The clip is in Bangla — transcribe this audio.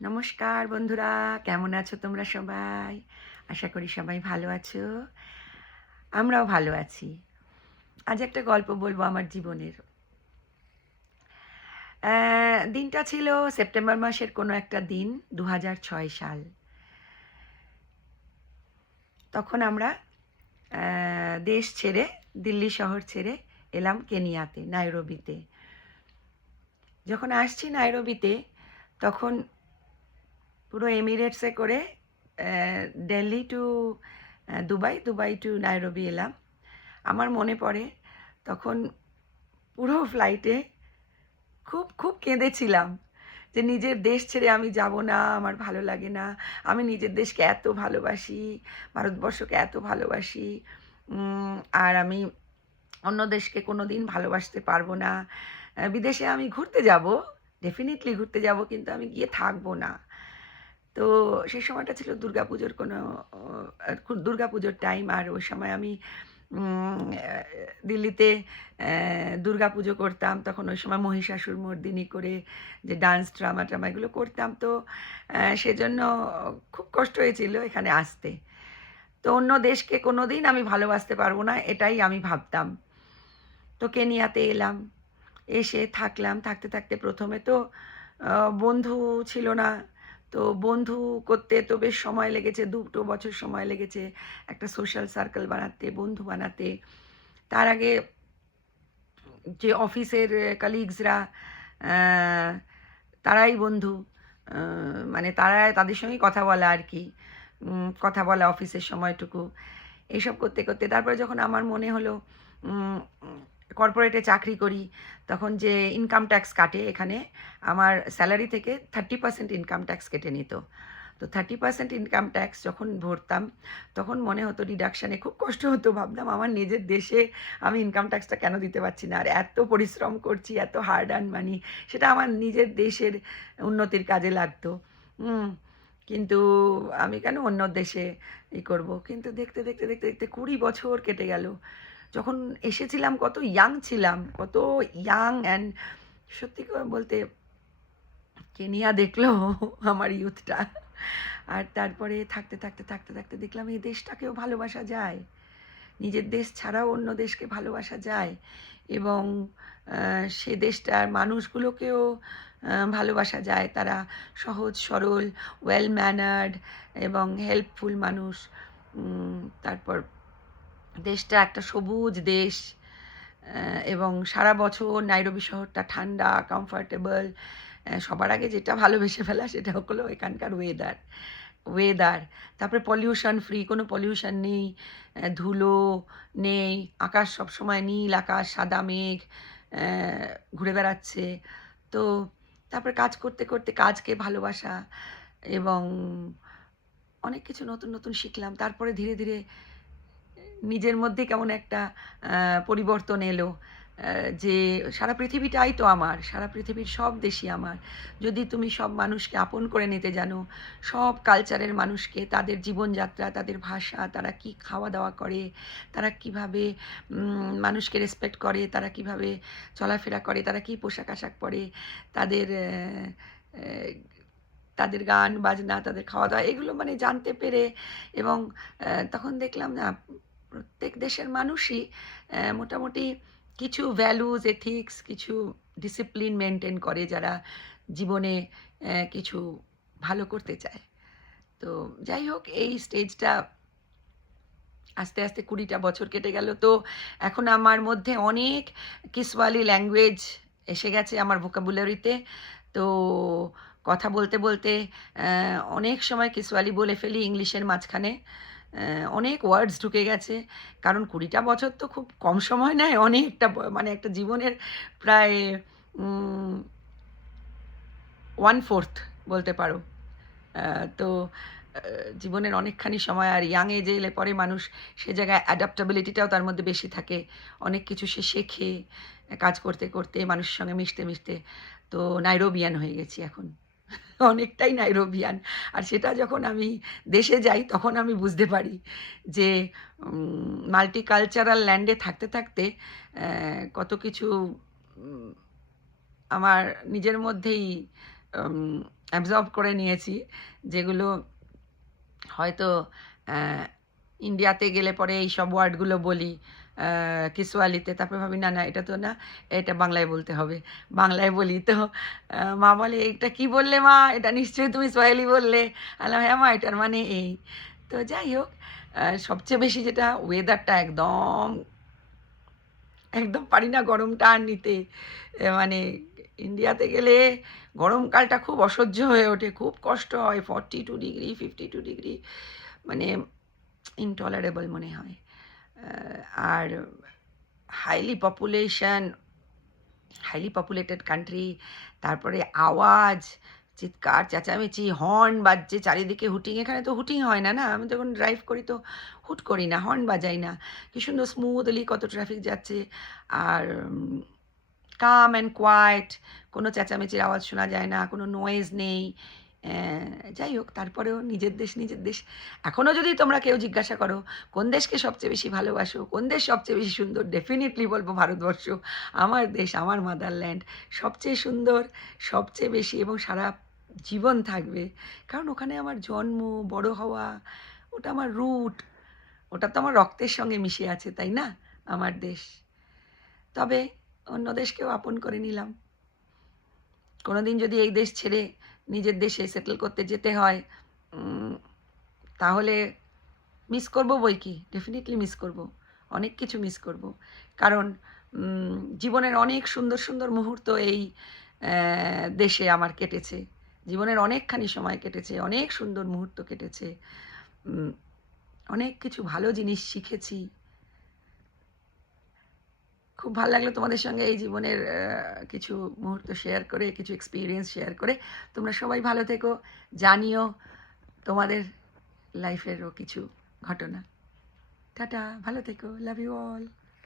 নমস্কার বন্ধুরা, কেমন আছো তোমরা সবাই? আশা করি সবাই ভালো আছো। আমরাও ভালো আছি। আজ একটা গল্প বলবো আমার জীবনের। দিনটা ছিল সেপ্টেম্বর মাসের কোনো একটা দিন, ২০০৬ সাল। তখন আমরা দেশ ছেড়ে, দিল্লি শহর ছেড়ে এলাম কেনিয়াতে, নাইরোবিতে। যখন আসছি নাইরোবিতে, তখন পুরো এমিরেটসে করে Delhi to Dubai, Dubai to Nairobi এলাম। আমার মনে পড়ে তখন পুরো ফ্লাইটে খুব খুব কেঁদেছিলাম যে নিজের দেশ ছেড়ে আমি যাব না, আমার ভালো লাগে না। আমি নিজের দেশকে এত ভালোবাসি, ভারতবর্ষকে এত ভালোবাসি, আর আমি অন্য দেশকে কোনো দিন ভালোবাসতে পারবো না। বিদেশে আমি ঘুরতে যাব, ডেফিনেটলি ঘুরতে যাব, কিন্তু আমি গিয়ে থাকবো না। তো সেই সময়টা ছিল দুর্গাপুজোর কোনো দুর্গাপুজোর টাইম। আর ওই সময় আমি দিল্লিতে দুর্গাপুজো করতাম। তখন ওই সময় মহিষাসুর মর্দিনী করে যে ডান্স ড্রামা ট্রামা এগুলো করতাম। তো সেজন্য খুব কষ্ট হয়েছিল এখানে আসতে। তো অন্য দেশকে কোনো দিন আমি ভালোবাসতে পারবো না, এটাই আমি ভাবতাম। তো কেনিয়াতে এলাম, এসে থাকলাম। থাকতে থাকতে প্রথমে তো বন্ধু ছিল না। তো বন্ধু করতে তো বেশ সময় লেগেছে, ২ বছর সময় লেগেছে একটা সোশ্যাল সার্কেল বানাতে, বন্ধু বানাতে। তার আগে যে অফিসের কালিগসরা, তারাই বন্ধু। মানে তাদের সঙ্গেই কথা বলা আর কি, কথা বলা অফিসের সময়টুকু। এইসব করতে করতে তারপরে যখন আমার মনে হলো কর্পোরেটে চাকরি করি, তখন যে ইনকাম ট্যাক্স কাটে এখানে, আমার স্যালারি থেকে 30% ইনকাম ট্যাক্স কেটে নিত। তো 30% ইনকাম ট্যাক্স যখন ভরতাম, তখন মনে হতো ডিডাকশানে খুব কষ্ট হতো। ভাবতাম আমার নিজের দেশে আমি ইনকাম ট্যাক্সটা কেন দিতে পারছি না, আর এত পরিশ্রম করছি, এত হার্ড আর্ন মানি, সেটা আমার নিজের দেশের উন্নতির কাজে লাগতো। কিন্তু আমি কেন অন্য দেশে করব। কিন্তু দেখতে দেখতে দেখতে দেখতে ২০ বছর কেটে গেল। যখন এসেছিলাম কত ইয়াং ছিলাম, কত ইয়াং অ্যান্ড সত্যি করে বলতে কেনিয়া দেখলো আমার ইয়ুথটা। আর তারপরে থাকতে থাকতে থাকতে থাকতে দেখলাম এই দেশটাকেও ভালোবাসা যায়, নিজের দেশ ছাড়াও অন্য দেশকে ভালোবাসা যায়, এবং সে দেশটার মানুষগুলোকেও ভালোবাসা যায়। তারা সহজ সরল, ওয়েল ম্যানার্ড এবং হেল্পফুল মানুষ। তারপর দেশটা একটা সবুজ দেশ, এবং সারা বছর নাইরোবি শহরটা ঠান্ডা, কমফর্টেবল। সবার আগে যেটা ভালোবেসে ফেলা সেটা হলো এখানকার ওয়েদার। ওয়েদার তারপরে পলিউশন ফ্রি, কোনো পলিউশন নেই, ধুলো নেই, আকাশ সবসময় নীল আকাশ, সাদা মেঘ ঘুরে বেড়াচ্ছে। তো তারপরে কাজ করতে করতে কাজকে ভালোবাসা, এবং অনেক কিছু নতুন নতুন শিখলাম। তারপরে ধীরে ধীরে নিজের মধ্যে কেমন একটা পরিবর্তন এলো, যে সারা পৃথিবীটাই তো আমার, সারা পৃথিবীর সব দেশই আমার। যদি তুমি সব মানুষকে আপন করে নিতে জানো, সব কালচারের মানুষকে, তাদের জীবনযাত্রা, তাদের ভাষা, তারা কি খাওয়া দাওয়া করে, তারা কিভাবে মানুষকে রেসপেক্ট করে, তারা কিভাবে চলাফেরা করে, তারা কি পোশাক আশাক পরে, তাদের তাদের গান বাজনা, তাদের খাওয়া দাওয়া, এগুলো মানে জানতে পেরে, এবং তখন দেখলাম না প্রত্যেক দেশের মানুষই মোটামুটি কিছু ভ্যালুজ, এথিক্স, কিছু ডিসিপ্লিন মেনটেন করে, যারা জীবনে কিছু ভালো করতে চায়। তো যাই হোক, এই স্টেজটা আস্তে আস্তে ২০টা বছর কেটে গেল। তো এখন আমার মধ্যে অনেক কিসওয়ালি ল্যাঙ্গুয়েজ এসে গেছে আমার ভোকাবুলারিতে। তো কথা বলতে বলতে অনেক সময় কিসওয়ালি বলে ফেলি ইংলিশের মাঝখানে। অনেক ওয়ার্ডস ঢুকে গেছে, কারণ ২০টা বছর তো খুব কম সময় নয়, অনেকটা মানে একটা জীবনের প্রায় 1/4 বলতে পারো। তো জীবনের অনেকখানি সময়, আর ইয়াং এজে এলে পরে মানুষ সে জায়গায় অ্যাডাপ্টাবিলিটিটাও তার মধ্যে বেশি থাকে। অনেক কিছু সে শেখে কাজ করতে করতে, মানুষের সঙ্গে মিশতে মিশতে। তো নাইরোবিয়ান হয়ে গেছি এখন। অনেকটাই নাইরোবিয়ান। আর সেটা যখন আমি দেশে যাই তখন আমি বুঝতে পারি যে মাল্টিকালচারাল ল্যান্ডে থাকতে থাকতে কত কিছু উম আমার নিজের মধ্যেই অ্যাবজর্ব করে নিয়েছি, যেগুলো হয়তো ইন্ডিয়াতে গেলে পরে এই সব ওয়ার্ডগুলো বলি কিসওয়ালিতে, তারপরে ভাবি না না এটা তো না, এটা বাংলায় বলতে হবে, বাংলায় বলি। তো মা বলে এটা কি বললে মা, এটা নিশ্চয়ই তুমি সোয়াহিলি বললে। আলাম হ্যাঁ মা এটার মানে এই। তো যাই হোক, সবচেয়ে বেশি যেটা ওয়েদারটা একদম একদম পারি না গরমটা আর নিতে। মানে ইন্ডিয়াতে গেলে গরমকালটা খুব অসহ্য হয়ে ওঠে, খুব কষ্ট হয়, 42 ডিগ্রি 52 ডিগ্রি, মানে ইনটলারেবল মনে হয়। Are highly population, highly populated country, তারপরে আওয়াজ, চিৎকার চেঁচামেচি, হর্ন বাজছে চারিদিকে, হুটিং। এখানে তো হুটিং হয় না, না আমি যখন ড্রাইভ করি তো হুট করি না, হর্ন বাজাই না, কি সুন্দর স্মুথলি কত ট্রাফিক যাচ্ছে। আর কাম অ্যান্ড কোয়াইট, কোনো চেঁচামেচির আওয়াজ শোনা যায় না, কোনো নয়েজ নেই। যাই হোক, তারপরেও নিজের দেশ নিজের দেশ। এখনও যদি তোমরা কেউ জিজ্ঞাসা করো কোন দেশকে সবচেয়ে বেশি ভালোবাসো, কোন দেশ সবচেয়ে বেশি সুন্দর, ডেফিনেটলি বলবো ভারতবর্ষ, আমার দেশ, আমার মাদারল্যান্ড সবচেয়ে সুন্দর, সবচেয়ে বেশি, এবং সারা জীবন থাকবে। কারণ ওখানে আমার জন্ম, বড় হওয়া, ওটা আমার রুট, ওটা তো আমার রক্তের সঙ্গে মিশে আছে, তাই না, আমার দেশ। তবে অন্য দেশকেও আপন করে নিলাম। কোনোদিন যদি এই দেশ ছেড়ে নিজের দেশে সেটেল করতে যেতে হয়, তাহলে মিস করব বই কি, ডেফিনেটলি মিস করব, অনেক কিছু মিস করব। কারণ জীবনের অনেক সুন্দর সুন্দর মুহূর্ত এই দেশে আমার কেটেছে, জীবনের অনেকখানি সময় কেটেছে, অনেক সুন্দর মুহূর্ত কেটেছে, অনেক কিছু ভালো জিনিস শিখেছি। খুব ভালো লাগলো তোমাদের সঙ্গে এই জীবনের কিছু মুহূর্ত শেয়ার করে, কিছু এক্সপিরিয়েন্স শেয়ার করে। তোমরা সবাই ভালো থেকো, জানিও তোমাদের লাইফেরও কিছু ঘটনা। টাটা, ভালো থেকো, লাভ ইউ অল।